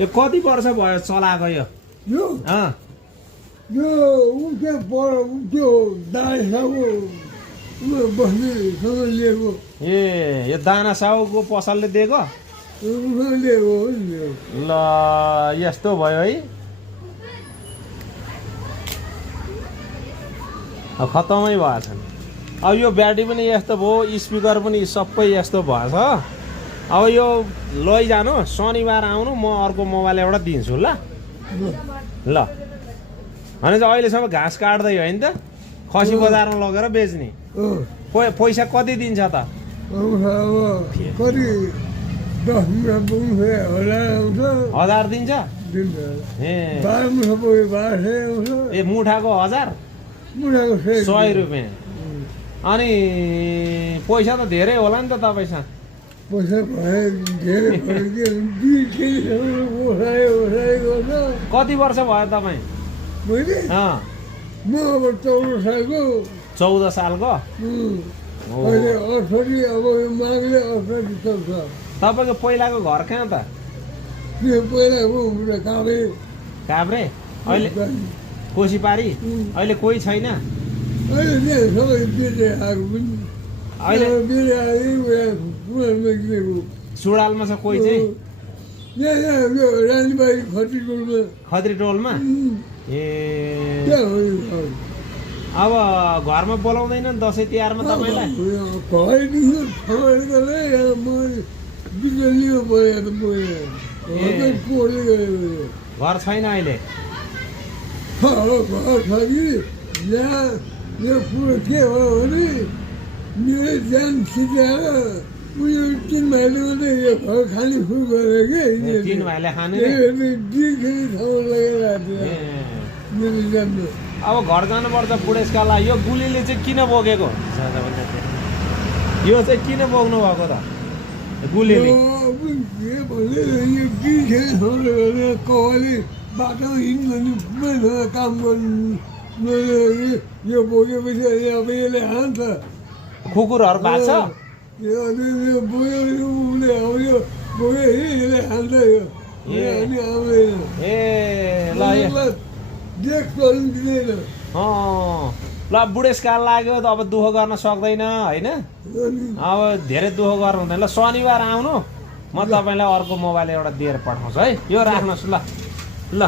यो कति वर्ष भयो चलाएको यो यो यो उके पर त्यो दाइसाको बस्नेसँग लिएको ए यो दाना साउको पसलले दिएको लिएको हो नि यो। ल यस्तो भयो है अब खतमै भएछ नि अब यो ब्याट्री पनि यस्तो भयो स्पिकर पनि सबै यस्तो भएछ अब यो लैजानु शनिबार आउनु म अर्को मोबाइल एउटा दिन्छु ल ल भने चाहिँ अहिलेसम्म घाँस काट्दै होइन त खसी बजारमा लगेर बेच्ने पैसा कति दिन्छ त अब कति 10 मुठा पुग्छ 1000 आउँछ 1000 दिन्छ दिन्छ ए 12 मुठा पुग्यो 1200 आउँछ ए मुठाको 1000 मुठाको 100 रुपियाँ अनि पैसा त धेरै होला नि त तपाईँसँग पैसा भए धेरै गर्छ कति वर्ष भयो तपाईँ मैले म अब 14 सालको 14 सालको अहिले 68 अब यो माघले 68 चल्छ तपाईँको पहिलाको घर कहाँ त त्यो पहिलाको काभ्रे काभ्रे अहिले कोसीपारी अहिले कोही छैन अहिले सबै बेचे आएको पनि अहिले बेचे आएको सुडालमा छ कोही चाहिँ यो रानीबारी खत्रीटोलमा खत्री टोलमा ए त्यहाँ हो अब घरमा बोलाउँदैन नि दसैँ तिहारमा तपाईँलाई घर छैन अहिले यो कुरो के हो भने मेरो ज्यान सिकाएर उयो 3 भाइले मात्रै यो घर खाने सुरु गरेर के 3 भाइले खाने ठाउँ लगाइरहेको थियो मेरो ज्यानमा अब घर जानुपर्छ बुढेसकाललाई यो गुलीले चाहिँ किन बोकेको यो चाहिँ किन बोक्नु भएको त गुलीले कवाले बाटोमा हिँड्नु काम गर्नु यो बोकेपछि अब यसले हान्छ कुकुरहरू भएको छ यो बोक्यो उसले अब यो बोक्यो यसले हान्छ यो अनि आउँदैन ए ल देख पनि दिँदैन ल बुढेसकाल लाग्यो त अब दुःख गर्न सक्दैन होइन अब धेरै दुःख गर्नु हुँदैन ल शनिबार आउनु म तपाईँलाई अर्को मोबाइल एउटा दिएर पठाउँछु है यो राख्नुहोस् ल ल